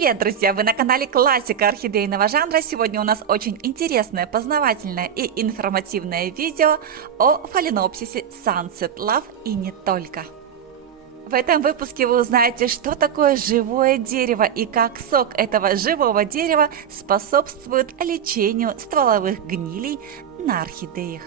Привет, друзья! Вы на канале Классика орхидейного жанра. Сегодня у нас очень интересное, познавательное и информативное видео о фаленопсисе Sunset Love и не только. В этом выпуске вы узнаете, что такое живое дерево и как сок этого живого дерева способствует лечению стволовых гнилей на орхидеях.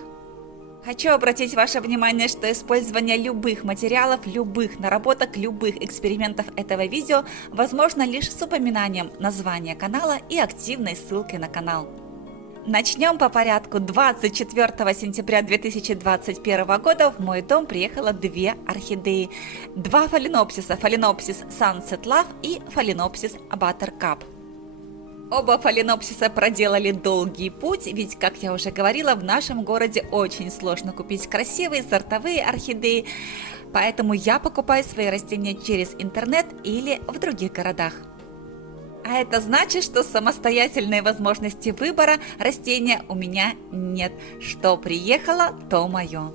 Хочу обратить ваше внимание, что использование любых материалов, любых наработок, любых экспериментов этого видео возможно лишь с упоминанием названия канала и активной ссылкой на канал. Начнем по порядку. 24 сентября 2021 года в мой дом приехало две орхидеи. Два фаленопсиса. Фаленопсис Sunset Love и фаленопсис Buttercup. Оба фаленопсиса проделали долгий путь, ведь, как я уже говорила, в нашем городе очень сложно купить красивые сортовые орхидеи, поэтому я покупаю свои растения через интернет или в других городах. А это значит, что самостоятельной возможности выбора растения у меня нет. Что приехало, то мое.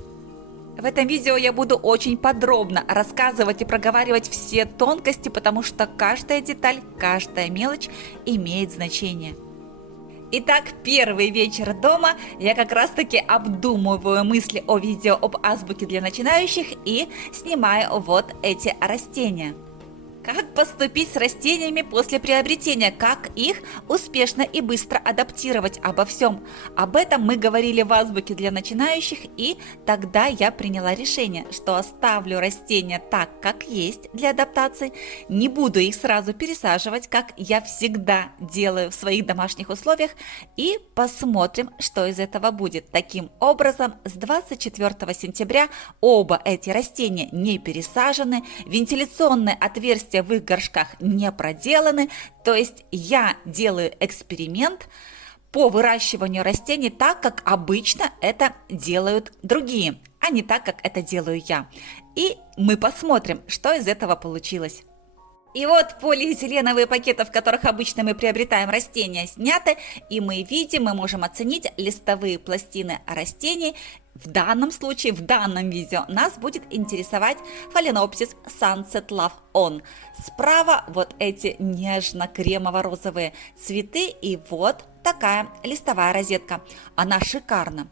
В этом видео я буду очень подробно рассказывать и проговаривать все тонкости, потому что каждая деталь, каждая мелочь имеет значение. Итак, первый вечер дома я как раз таки обдумываю мысли о видео об азбуке для начинающих и снимаю вот эти растения. Как поступить с растениями после приобретения, как их успешно и быстро адаптировать, обо всем. Об этом мы говорили в азбуке для начинающих, и тогда я приняла решение, что оставлю растения так, как есть для адаптации, не буду их сразу пересаживать, как я всегда делаю в своих домашних условиях, и посмотрим, что из этого будет. Таким образом, с 24 сентября оба эти растения не пересажены, вентиляционные отверстия в их горшках не проделаны, то есть я делаю эксперимент по выращиванию растений так, как обычно это делают другие, а не так, как это делаю я. И мы посмотрим, что из этого получилось. И вот полиэтиленовые пакеты, в которых обычно мы приобретаем растения, сняты, и мы видим, мы можем оценить листовые пластины растений. В данном случае, в данном видео нас будет интересовать фаленопсис Sunset Love On. Справа вот эти нежно-кремово-розовые цветы, и вот такая листовая розетка. Она шикарна.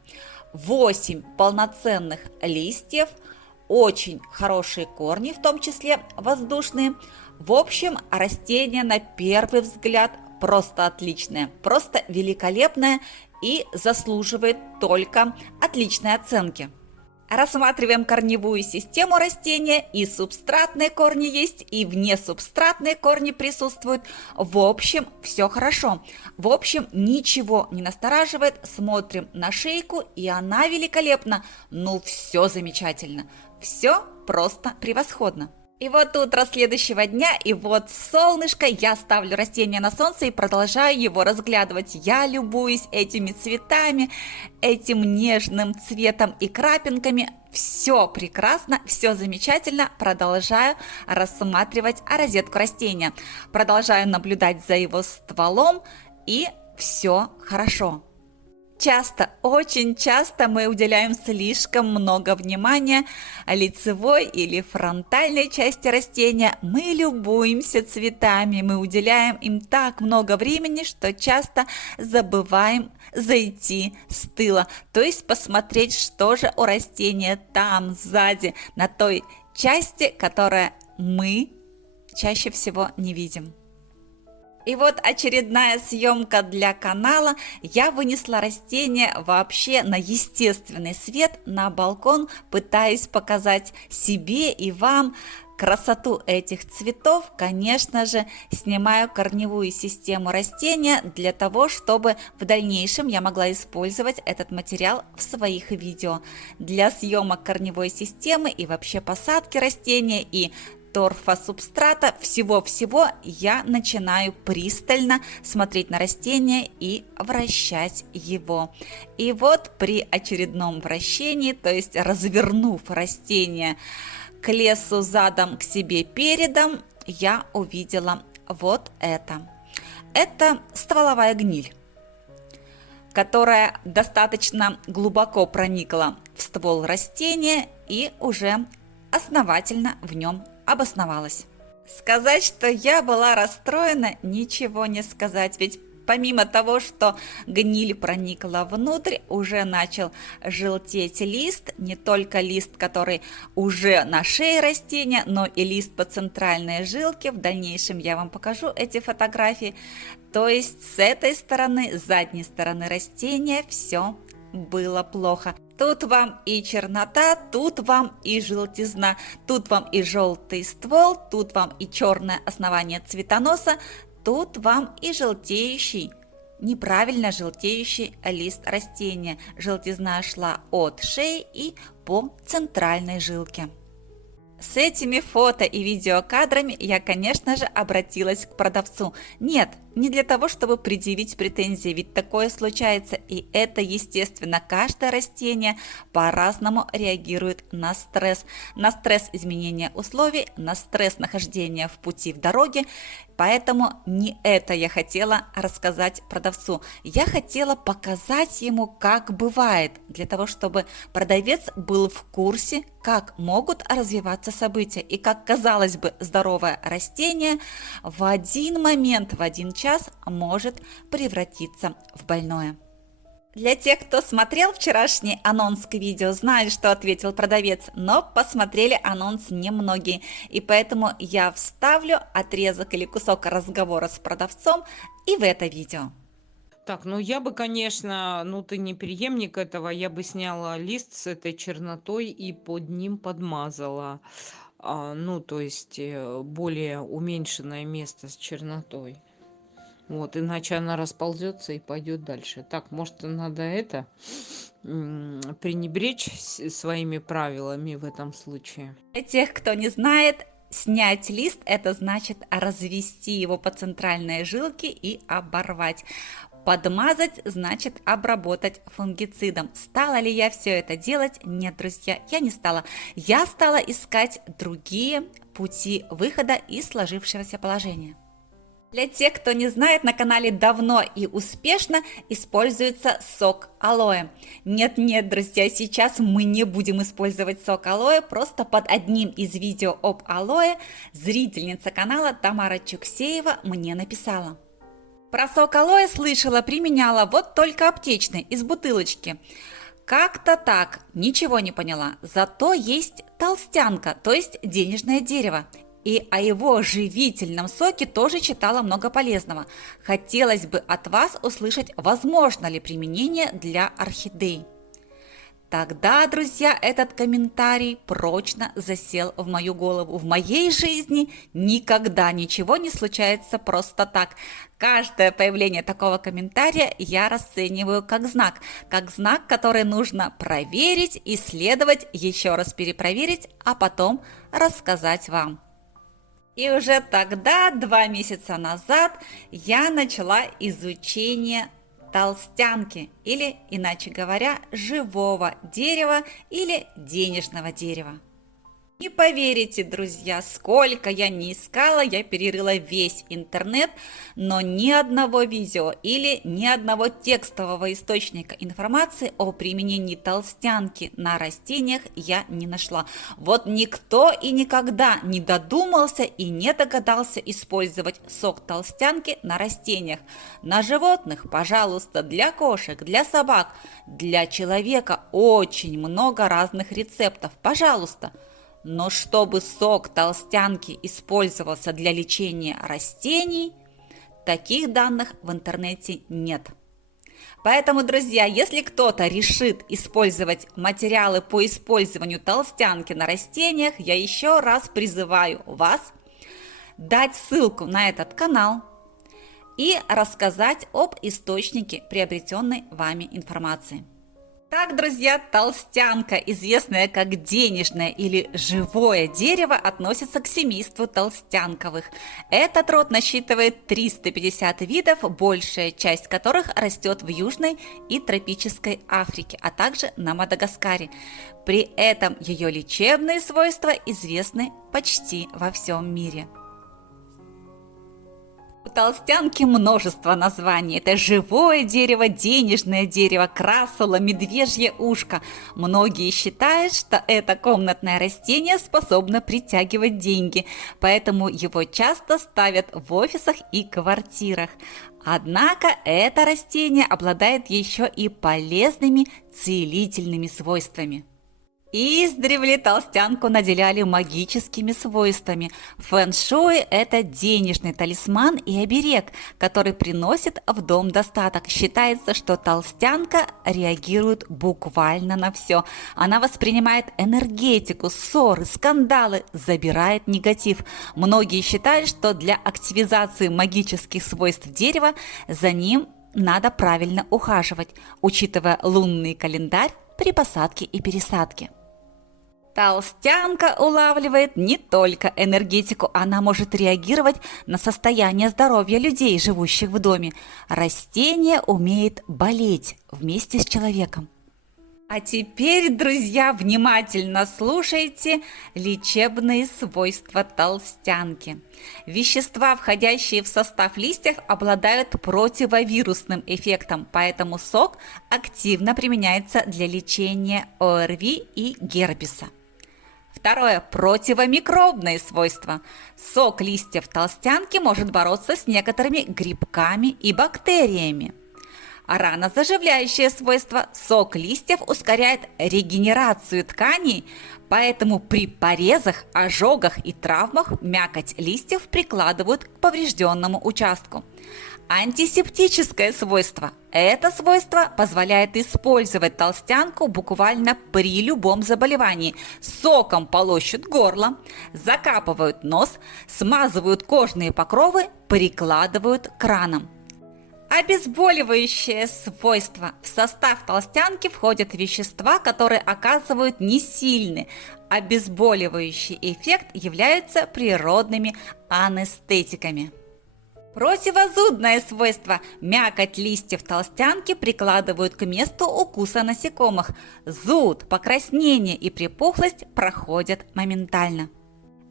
8 полноценных листьев, очень хорошие корни, в том числе воздушные. В общем, растение на первый взгляд просто отличное, просто великолепное и заслуживает только отличной оценки. Рассматриваем корневую систему растения, и субстратные корни есть, и внесубстратные корни присутствуют. В общем, все хорошо. В общем, ничего не настораживает. Смотрим на шейку, и она великолепна. Ну, все замечательно. Все просто превосходно. И вот утро следующего дня, и вот солнышко, я ставлю растение на солнце и продолжаю его разглядывать. Я любуюсь этими цветами, этим нежным цветом и крапинками. Все прекрасно, все замечательно. Продолжаю рассматривать розетку растения. Продолжаю наблюдать за его стволом, и все хорошо. Часто, очень часто мы уделяем слишком много внимания лицевой или фронтальной части растения. Мы любуемся цветами, мы уделяем им так много времени, что часто забываем зайти с тыла, то есть посмотреть, что же у растения там сзади, на той части, которую мы чаще всего не видим. И вот очередная съемка для канала. Я вынесла растение вообще на естественный свет, на балкон, пытаясь показать себе и вам красоту этих цветов. Конечно же, снимаю корневую систему растения для того, чтобы в дальнейшем я могла использовать этот материал в своих видео. Для съемок корневой системы и вообще посадки растения и торфосубстрата, всего-всего я начинаю пристально смотреть на растение и вращать его. И вот при очередном вращении, то есть развернув растение к лесу задом, к себе передом, я увидела вот это. Это стволовая гниль, которая достаточно глубоко проникла в ствол растения и уже основательно в нем обосновалась. Сказать, что я была расстроена, ничего не сказать, ведь помимо того, что гниль проникла внутрь, уже начал желтеть лист, не только лист, который уже на шее растения, но и лист по центральной жилке. В дальнейшем я вам покажу эти фотографии. То есть с этой стороны, с задней стороны растения все было плохо. Тут вам и чернота, тут вам и желтизна, тут вам и желтый ствол, тут вам и черное основание цветоноса, тут вам и желтеющий, неправильно желтеющий лист растения. Желтизна шла от шеи и по центральной жилке. С этими фото и видеокадрами я, конечно же, обратилась к продавцу. Нет, не для того, чтобы предъявить претензии, ведь такое случается, и это естественно. Каждое растение по-разному реагирует на стресс изменения условий, на стресс нахождения в пути, в дороге. Поэтому не это я хотела рассказать продавцу. Я хотела показать ему, как бывает, для того, чтобы продавец был в курсе, как могут развиваться события и как, казалось бы, здоровое растение в один момент, в один час может превратиться в больное. Для тех, кто смотрел вчерашний анонс к видео, знают, что ответил продавец, но посмотрели анонс немногие, и поэтому я вставлю отрезок или кусок разговора с продавцом и в это видео. Так, ну я бы, конечно, ну ты не преемник этого, я бы сняла лист с этой чернотой и под ним подмазала. Ну, то есть более уменьшенное место с чернотой. Вот, иначе она расползется и пойдет дальше. Так, может, надо это пренебречь своими правилами в этом случае. Для тех, кто не знает, снять лист – это значит развести его по центральной жилке и оборвать. Подмазать значит обработать фунгицидом. Стала ли я все это делать? Нет, друзья, я не стала. Я стала искать другие пути выхода из сложившегося положения. Для тех, кто не знает, на канале давно и успешно используется сок алоэ. Нет, друзья, сейчас мы не будем использовать сок алоэ, просто под одним из видео об алоэ зрительница канала Тамара Чуксеева мне написала. Про сок алоэ слышала, применяла, вот только аптечный, из бутылочки. Как-то так, ничего не поняла. Зато есть толстянка, то есть денежное дерево. И о его живительном соке тоже читала много полезного. Хотелось бы от вас услышать, возможно ли применение для орхидей. Тогда, друзья, этот комментарий прочно засел в мою голову. В моей жизни никогда ничего не случается просто так. Каждое появление такого комментария я расцениваю как знак, который нужно проверить, исследовать, еще раз перепроверить, а потом рассказать вам. И уже тогда, 2 месяца назад, я начала изучение толстянки, или, иначе говоря, живого дерева или денежного дерева. Не поверите, друзья, сколько я не искала, я перерыла весь интернет, но ни одного видео или ни одного текстового источника информации о применении толстянки на растениях я не нашла. Вот никто и никогда не додумался и не догадался использовать сок толстянки на растениях. На животных, пожалуйста, для кошек, для собак, для человека очень много разных рецептов, пожалуйста. Но чтобы сок толстянки использовался для лечения растений, таких данных в интернете нет. Поэтому, друзья, если кто-то решит использовать материалы по использованию толстянки на растениях, я еще раз призываю вас дать ссылку на этот канал и рассказать об источнике приобретенной вами информации. Так, друзья, толстянка, известная как денежное или живое дерево, относится к семейству толстянковых. Этот род насчитывает 350 видов, большая часть которых растет в Южной и тропической Африке, а также на Мадагаскаре. При этом ее лечебные свойства известны почти во всем мире. толстянки множество названий. Это живое дерево, денежное дерево, красула, медвежье ушко. Многие считают, что это комнатное растение способно притягивать деньги, поэтому его часто ставят в офисах и квартирах. Однако это растение обладает еще и полезными целительными свойствами. Издревле толстянку наделяли магическими свойствами. Фэн-шуй – это денежный талисман и оберег, который приносит в дом достаток. Считается, что толстянка реагирует буквально на все. Она воспринимает энергетику, ссоры, скандалы, забирает негатив. Многие считают, что для активизации магических свойств дерева за ним надо правильно ухаживать, учитывая лунный календарь при посадке и пересадке. Толстянка улавливает не только энергетику, она может реагировать на состояние здоровья людей, живущих в доме. Растение умеет болеть вместе с человеком. А теперь, друзья, внимательно слушайте лечебные свойства толстянки. Вещества, входящие в состав листьев, обладают противовирусным эффектом, поэтому сок активно применяется для лечения ОРВИ и герпеса. Второе – противомикробные свойства. Сок листьев толстянки может бороться с некоторыми грибками и бактериями. Ранозаживляющее свойство. Сок листьев ускоряет регенерацию тканей, поэтому при порезах, ожогах и травмах мякоть листьев прикладывают к поврежденному участку. Антисептическое свойство. Это свойство позволяет использовать толстянку буквально при любом заболевании. Соком полощут горло, закапывают нос, смазывают кожные покровы, прикладывают к ранам. Обезболивающее свойство. В состав толстянки входят вещества, которые оказывают несильный обезболивающий эффект, являются природными анестетиками. Противозудное свойство. Мякоть листьев толстянки прикладывают к месту укуса насекомых. Зуд, покраснение и припухлость проходят моментально.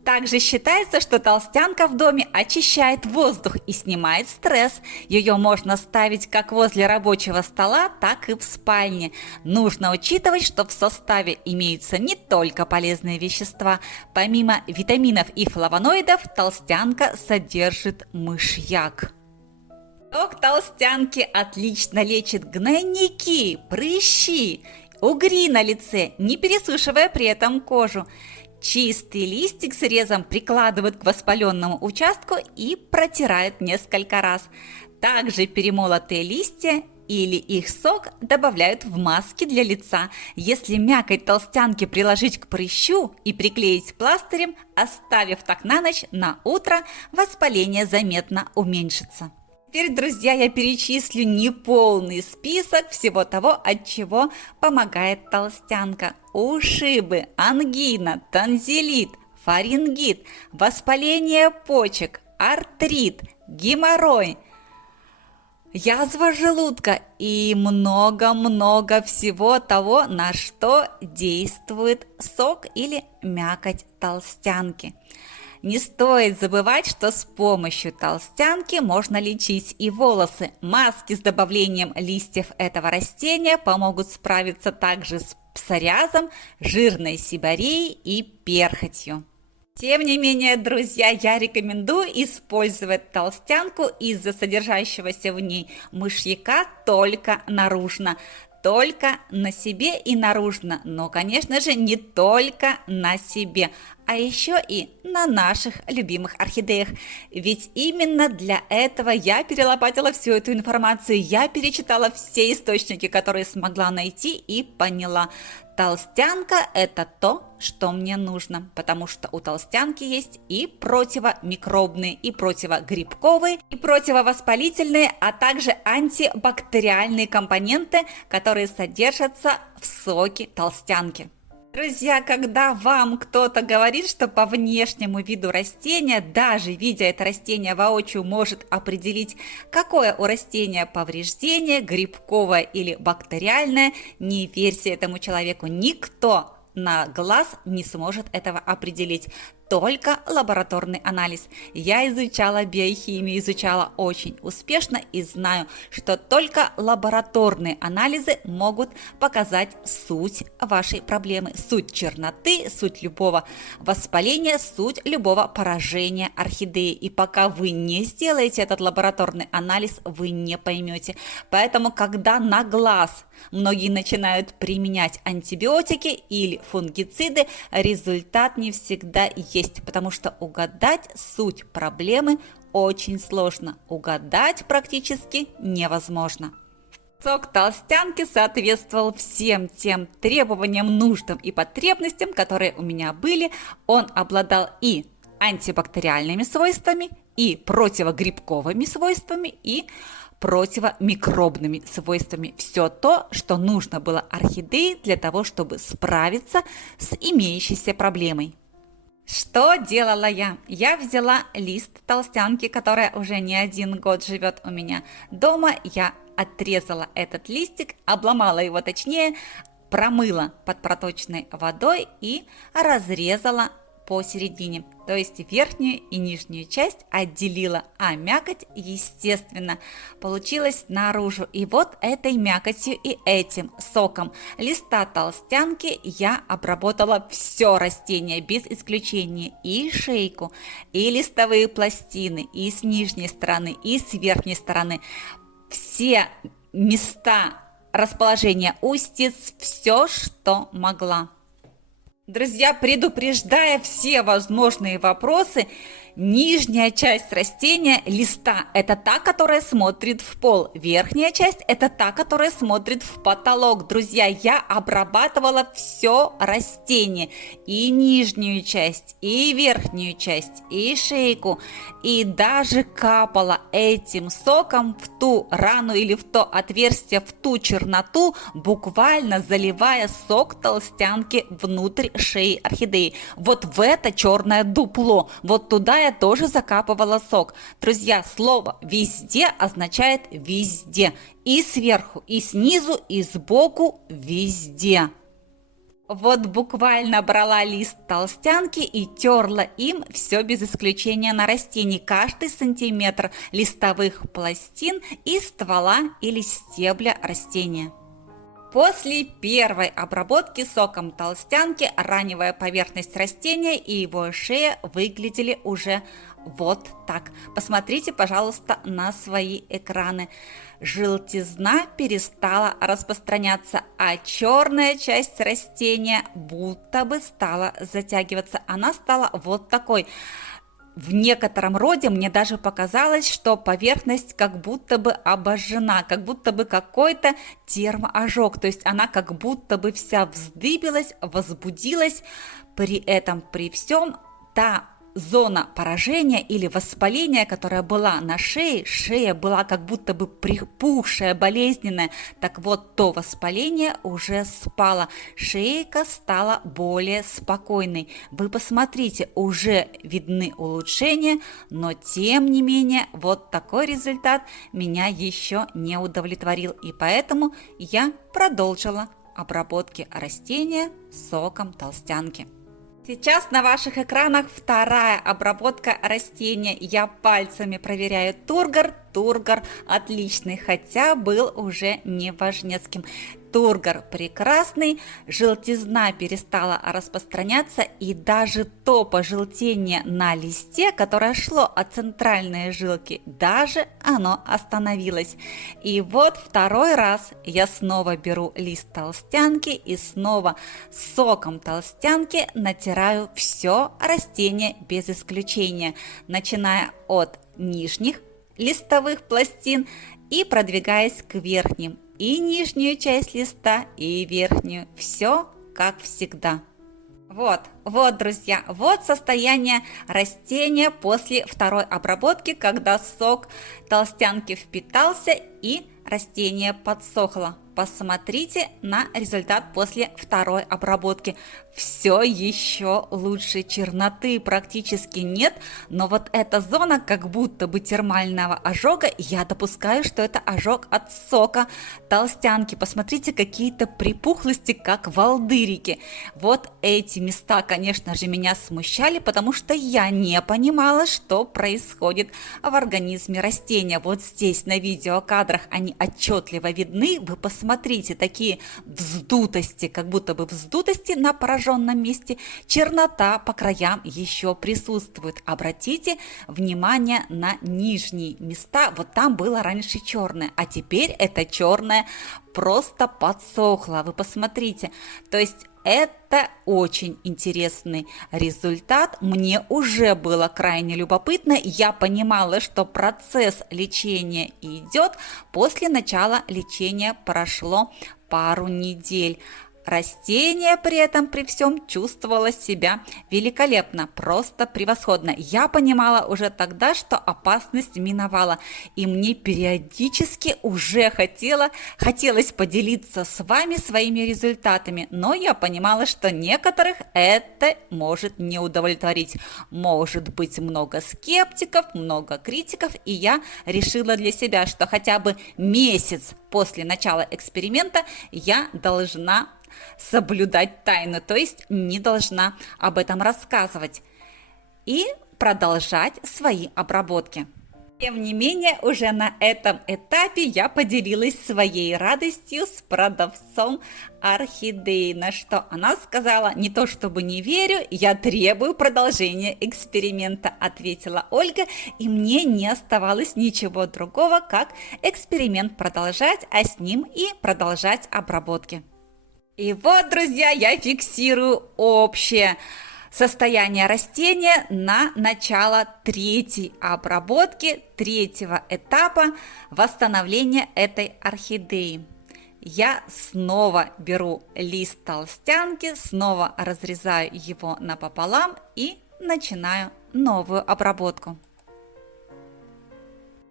Также считается, что толстянка в доме очищает воздух и снимает стресс. Ее можно ставить как возле рабочего стола, так и в спальне. Нужно учитывать, что в составе имеются не только полезные вещества. Помимо витаминов и флавоноидов, толстянка содержит мышьяк. Сок толстянки отлично лечит гнойники, прыщи, угри на лице, не пересушивая при этом кожу. Чистый листик с резом прикладывают к воспаленному участку и протирают несколько раз. Также перемолотые листья или их сок добавляют в маски для лица. Если мякоть толстянки приложить к прыщу и приклеить пластырем, оставив так на ночь, на утро воспаление заметно уменьшится. Теперь, друзья, я перечислю неполный список всего того, от чего помогает толстянка. Ушибы, ангина, танзелит, фарингит, воспаление почек, артрит, геморрой, язва желудка и много-много всего того, на что действует сок или мякоть толстянки. Не стоит забывать, что с помощью толстянки можно лечить и волосы. Маски с добавлением листьев этого растения помогут справиться также с псориазом, жирной сибирией и перхотью. Тем не менее, друзья, я рекомендую использовать толстянку из-за содержащегося в ней мышьяка только наружно. Только на себе и наружно, но, конечно же, не только на себе, а еще и на наших любимых орхидеях. Ведь именно для этого я перелопатила всю эту информацию, я перечитала все источники, которые смогла найти, и поняла: толстянка – это то, что мне нужно, потому что у толстянки есть и противомикробные, и противогрибковые, и противовоспалительные, а также антибактериальные компоненты, которые содержатся в соке толстянки. Друзья, когда вам кто-то говорит, что по внешнему виду растения, даже видя это растение воочию, может определить, какое у растения повреждение, грибковое или бактериальное, не верьте этому человеку. Никто на глаз не сможет этого определить. только лабораторный анализ. Я изучала биохимию, изучала очень успешно и знаю, что только лабораторные анализы могут показать суть вашей проблемы, суть черноты, суть любого воспаления, суть любого поражения орхидеи. И пока вы не сделаете этот лабораторный анализ, вы не поймете. Поэтому, когда на глаз многие начинают применять антибиотики или фунгициды, результат не всегда есть, потому что угадать суть проблемы очень сложно, угадать практически невозможно. Сок толстянки соответствовал всем тем требованиям, нуждам и потребностям, которые у меня были. Он обладал и антибактериальными свойствами, и противогрибковыми свойствами, и противомикробными свойствами. Все то, что нужно было орхидее для того, чтобы справиться с имеющейся проблемой. Что делала я? Я взяла лист толстянки, которая уже не 1 год живет у меня дома. Я отрезала этот листик, обломала его точнее, промыла под проточной водой и разрезала посередине. То есть верхнюю и нижнюю часть отделила, а мякоть, естественно, получилась наружу. И вот этой мякотью и этим соком листа толстянки я обработала все растение без исключения, и шейку, и листовые пластины, и с нижней стороны, и с верхней стороны. Все места расположения устиц, все, что могла. Друзья, предупреждая все возможные вопросы, нижняя часть растения листа – это та, которая смотрит в пол. Верхняя часть – это та, которая смотрит в потолок. Друзья, я обрабатывала все растение. И нижнюю часть, и верхнюю часть, и шейку. И даже капала этим соком в ту рану или в то отверстие, в ту черноту, буквально заливая сок толстянки внутрь шеи орхидеи. Вот в это черное дупло, вот туда я тоже закапывала сок. Друзья, слово «везде» означает «везде». И сверху, и снизу, и сбоку, везде. Вот буквально брала лист толстянки и терла им все без исключения на растении, каждый сантиметр листовых пластин и ствола или стебля растения. После первой обработки соком толстянки раневая поверхность растения и его шея выглядели уже вот так. Посмотрите, пожалуйста, на свои экраны. Желтизна перестала распространяться, а черная часть растения будто бы стала затягиваться. Она стала вот такой. В некотором роде мне даже показалось, что поверхность как будто бы обожжена, как будто бы какой-то термоожог, то есть она как будто бы вся вздыбилась, возбудилась. При этом, при всем, та зона поражения или воспаления, которая была на шее, шея была как будто бы припухшая, болезненная. Так вот, то воспаление уже спало, шейка стала более спокойной. Вы посмотрите, уже видны улучшения, но тем не менее, вот такой результат меня еще не удовлетворил. И поэтому я продолжила обработки растения соком толстянки. Сейчас на ваших экранах вторая обработка растения. Я пальцами проверяю тургор. Тургор отличный, хотя был уже не важнецким. Тургор прекрасный, желтизна перестала распространяться, и даже то пожелтение на листе, которое шло от центральной жилки, даже оно остановилось. И вот второй раз я снова беру лист толстянки и снова соком толстянки натираю все растение без исключения, начиная от нижних листовых пластин и продвигаясь к верхним, и нижнюю часть листа, и верхнюю, все как всегда. Вот, друзья, вот состояние растения после второй обработки, когда сок толстянки впитался и растение подсохло. посмотрите на результат после второй обработки. Все еще лучше, черноты практически нет, но вот эта зона как будто бы термального ожога, я допускаю, что это ожог от сока толстянки. Посмотрите, какие-то припухлости, как волдырики. Вот эти места, конечно же, меня смущали, потому что я не понимала, что происходит в организме растения. Вот здесь на видеокадрах они отчетливо видны. Вы посмотрите, такие вздутости, как будто бы вздутости на пораженном месте. Чернота по краям еще присутствует. Обратите внимание на нижние места. Вот там было раньше черное, а теперь это черное просто подсохло. Вы посмотрите. То есть это очень интересный результат. Мне уже было крайне любопытно. Я понимала, что процесс лечения идет. После начала лечения прошло пару недель. Растение при этом, при всем, чувствовало себя великолепно, просто превосходно. Я понимала уже тогда, что опасность миновала, и мне периодически уже хотелось поделиться с вами своими результатами, но я понимала, что некоторых это может не удовлетворить. Может быть много скептиков, много критиков, и я решила для себя, что хотя бы месяц после начала эксперимента я должна соблюдать тайну, то есть не должна об этом рассказывать и продолжать свои обработки. Тем не менее, уже на этом этапе я поделилась своей радостью с продавцом орхидеи, на что она сказала: не то чтобы не верю, я требую продолжения эксперимента, ответила Ольга, и мне не оставалось ничего другого, как эксперимент продолжать, а с ним и продолжать обработки. И вот, друзья, я фиксирую общее состояние растения на начало третьей обработки, третьего этапа восстановления этой орхидеи. Я снова беру лист толстянки, снова разрезаю его напополам и начинаю новую обработку.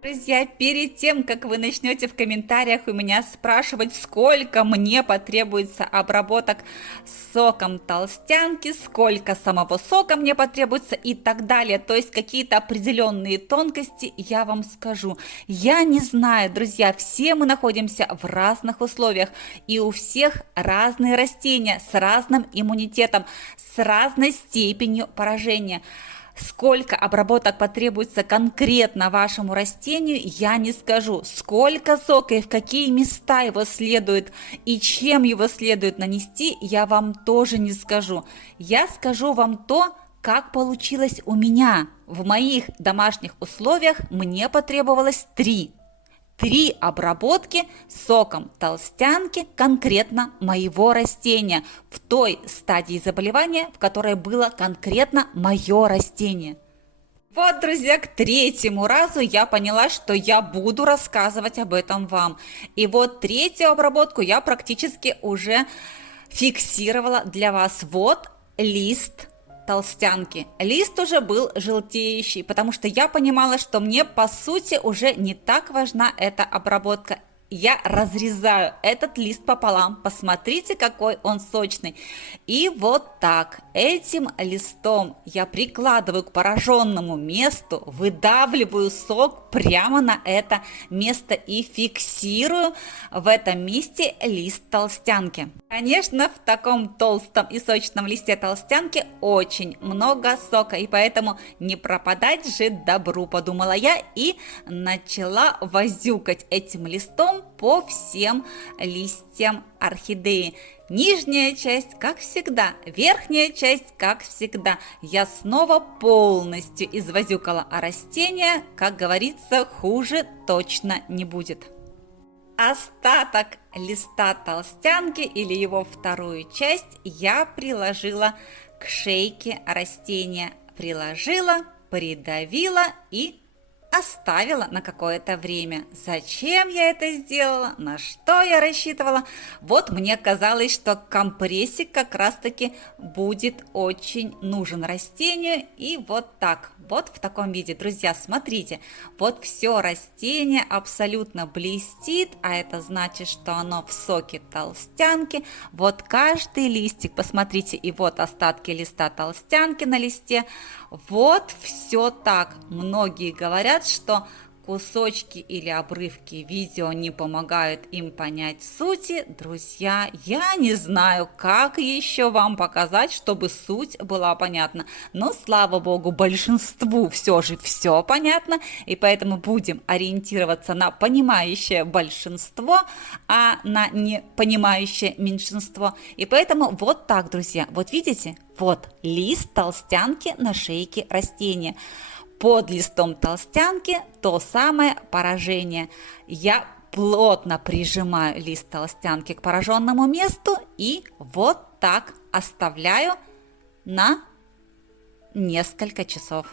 Друзья, перед тем, как вы начнете в комментариях у меня спрашивать, сколько мне потребуется обработок соком толстянки, сколько самого сока мне потребуется и так далее, то есть какие-то определенные тонкости, я вам скажу. Я не знаю, друзья, все мы находимся в разных условиях, и у всех разные растения с разным иммунитетом, с разной степенью поражения. Сколько обработок потребуется конкретно вашему растению, я не скажу. Сколько сока и в какие места его следует и чем его следует нанести, я вам тоже не скажу. Я скажу вам то, как получилось у меня. В моих домашних условиях мне потребовалось три обработки соком толстянки конкретно моего растения в той стадии заболевания, в которой было конкретно мое растение. Вот, друзья, к третьему разу я поняла, что я буду рассказывать об этом вам. И вот третью обработку я практически уже фиксировала для вас. Вот лист толстянки. Лист уже был желтеющий, потому что я понимала, что мне по сути уже не так важна эта обработка. Я разрезаю этот лист пополам. Посмотрите, какой он сочный. И вот так, этим листом я прикладываю к пораженному месту, выдавливаю сок прямо на это место и фиксирую в этом месте лист толстянки. Конечно, в таком толстом и сочном листе толстянки очень много сока, и поэтому не пропадать же добру, подумала я, и начала возюкать этим листом по всем листьям орхидеи. Нижняя часть, как всегда, верхняя часть, как всегда. Я снова полностью извозюкала, а растение, как говорится, хуже точно не будет. Остаток листа толстянки или его вторую часть я приложила к шейке растения. Приложила, придавила и оставила на какое-то время. Зачем я это сделала? На что я рассчитывала? Вот мне казалось, что компрессик как раз-таки будет очень нужен растению. И вот так вот в таком виде. Друзья, смотрите, вот все растение абсолютно блестит, а это значит, что оно в соке толстянки. Вот каждый листик, посмотрите, и вот остатки листа толстянки на листе. Вот все так. Многие говорят, что кусочки или обрывки видео не помогают им понять сути. Друзья, я не знаю, как еще вам показать, чтобы суть была понятна. Но, слава богу, большинству все же все понятно, и поэтому будем ориентироваться на понимающее большинство, а на непонимающее меньшинство. И поэтому вот так, друзья, вот видите, вот лист толстянки на шейке растения. Под листом толстянки то самое поражение. Я плотно прижимаю лист толстянки к пораженному месту и вот так оставляю на несколько часов.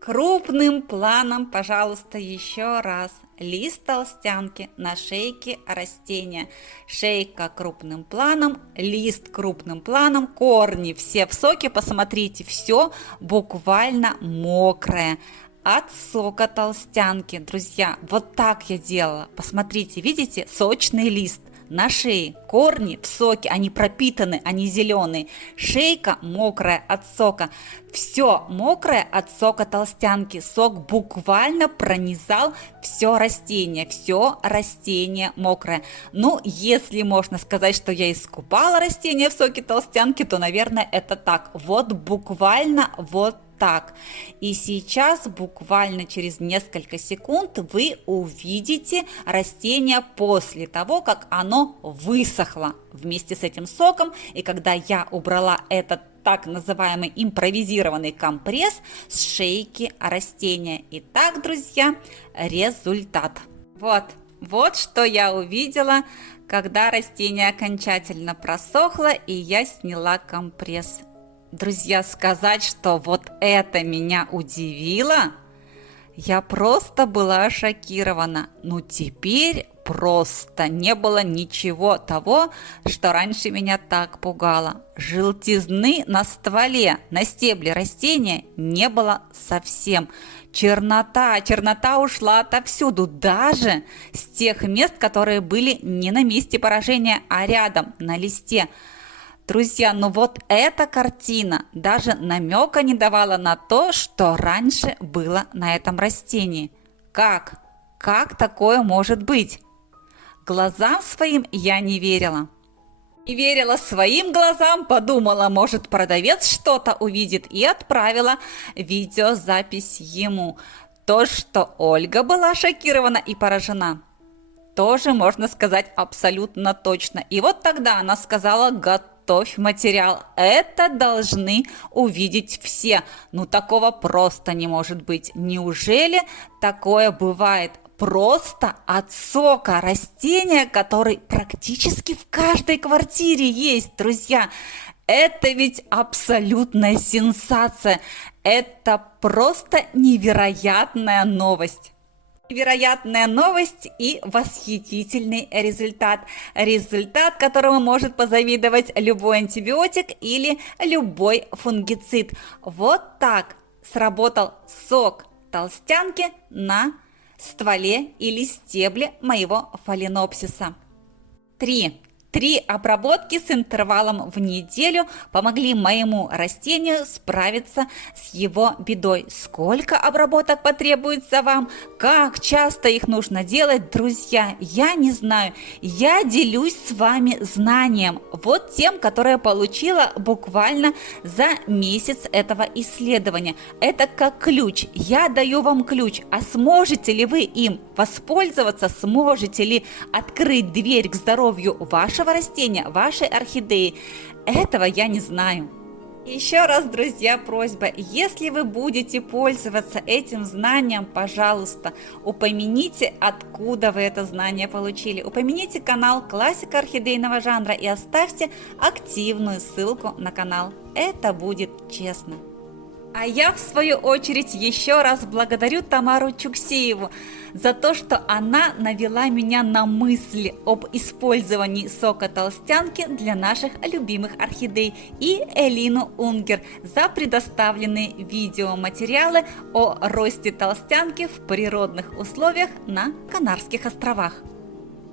Крупным планом, пожалуйста, еще раз. Лист толстянки на шейке растения. Шейка крупным планом, лист крупным планом, корни все в соке. Посмотрите, все буквально мокрое от сока толстянки. Друзья, вот так я делала. Посмотрите, видите, сочный лист. На шее корни в соке, они пропитаны, они зеленые. Шейка мокрая от сока. Все мокрое от сока толстянки. Сок буквально пронизал все растение мокрое. Ну, если можно сказать, что я искупала растение в соке толстянки, то, наверное, это так. Вот буквально вот так. И сейчас буквально через несколько секунд вы увидите растение после того, как оно высохло вместе с этим соком. И когда я убрала этот так называемый импровизированный компресс с шейки растения. Итак, друзья, результат. Вот что я увидела, когда растение окончательно просохло и я сняла компресс. Друзья, сказать, что вот это меня удивило, я просто была шокирована. Ну теперь просто не было ничего того, что раньше меня так пугало. Желтизны на стволе, на стебле растения не было совсем. Чернота ушла отовсюду, даже с тех мест, которые были не на месте поражения, а рядом, на листе. Друзья, ну вот эта картина даже намека не давала на то, что раньше было на этом растении. Как такое может быть? Глазам своим я не верила. Не верила своим глазам, подумала, может, продавец что-то увидит, и отправила видеозапись ему. То, что Ольга была шокирована и поражена, тоже можно сказать абсолютно точно. И вот тогда она сказала: готовь материал, это должны увидеть все. Ну такого просто не может быть. Неужели такое бывает? Просто от сока растения, который практически в каждой квартире есть, друзья. Это ведь абсолютная сенсация. Это просто невероятная новость. Невероятная новость и восхитительный результат. Результат, которому может позавидовать любой антибиотик или любой фунгицид. Вот так сработал сок толстянки на стволе или стебле моего фаленопсиса. Три обработки с интервалом в неделю помогли моему растению справиться с его бедой. Сколько обработок потребуется вам? Как часто их нужно делать? Друзья, я не знаю. Я делюсь с вами знанием. Вот тем, которое получила буквально за месяц этого исследования. Это как ключ. Я даю вам ключ. А сможете ли вы им воспользоваться? Сможете ли открыть дверь к здоровью вашего растения, вашей орхидеи? Этого я не знаю. Еще раз, друзья, просьба, если вы будете пользоваться этим знанием, пожалуйста, упомяните, откуда вы это знание получили. Упомяните канал «Классика орхидейного жанра» и оставьте активную ссылку на канал. Это будет честно. А я, в свою очередь, еще раз благодарю Тамару Чуксееву за то, что она навела меня на мысли об использовании сока толстянки для наших любимых орхидей, и Элину Унгер за предоставленные видеоматериалы о росте толстянки в природных условиях на Канарских островах.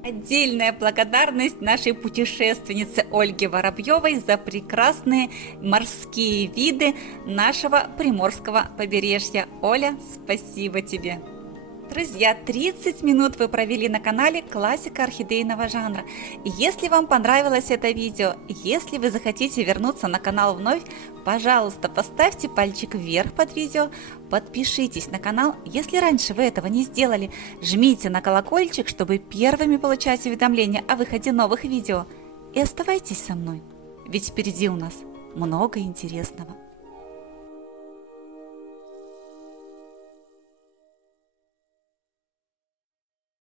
Отдельная благодарность нашей путешественнице Ольге Воробьевой за прекрасные морские виды нашего приморского побережья. Оля, спасибо тебе! Друзья, 30 минут вы провели на канале Классика орхидейного жанра. И если вам понравилось это видео, если вы захотите вернуться на канал вновь, пожалуйста, поставьте пальчик вверх под видео, подпишитесь на канал. Если раньше вы этого не сделали, жмите на колокольчик, чтобы первыми получать уведомления о выходе новых видео. И оставайтесь со мной, ведь впереди у нас много интересного.